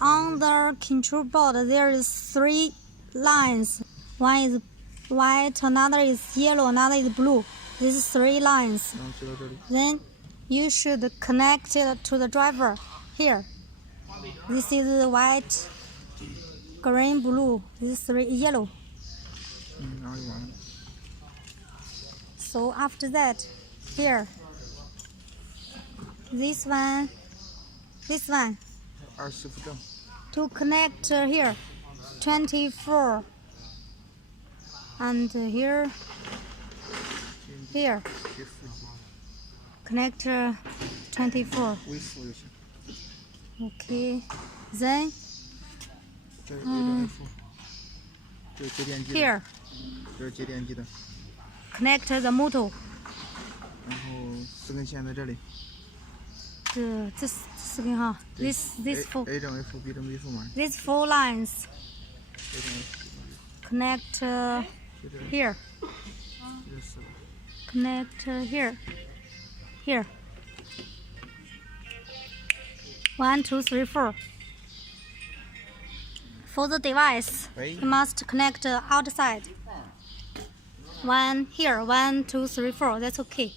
On the control board, there is 3 lines. One is white, another is yellow, another is blue. These 3 lines. Then you should connect it to the driver here. This is white, green, blue. This is 3 yellow. So after that, here, this one, to connect here, 24, and here, connect 24. Okay, then here, connect the motor. 然后4根线在这里。这4根哈。This four. A 正 F B 正 B 负嘛。These 4 lines. Connect here. Connect here. Here. 1, 2, 3, 4. For the device, you must connect outside. 1 here, 1, 2, 3, 4. That's okay.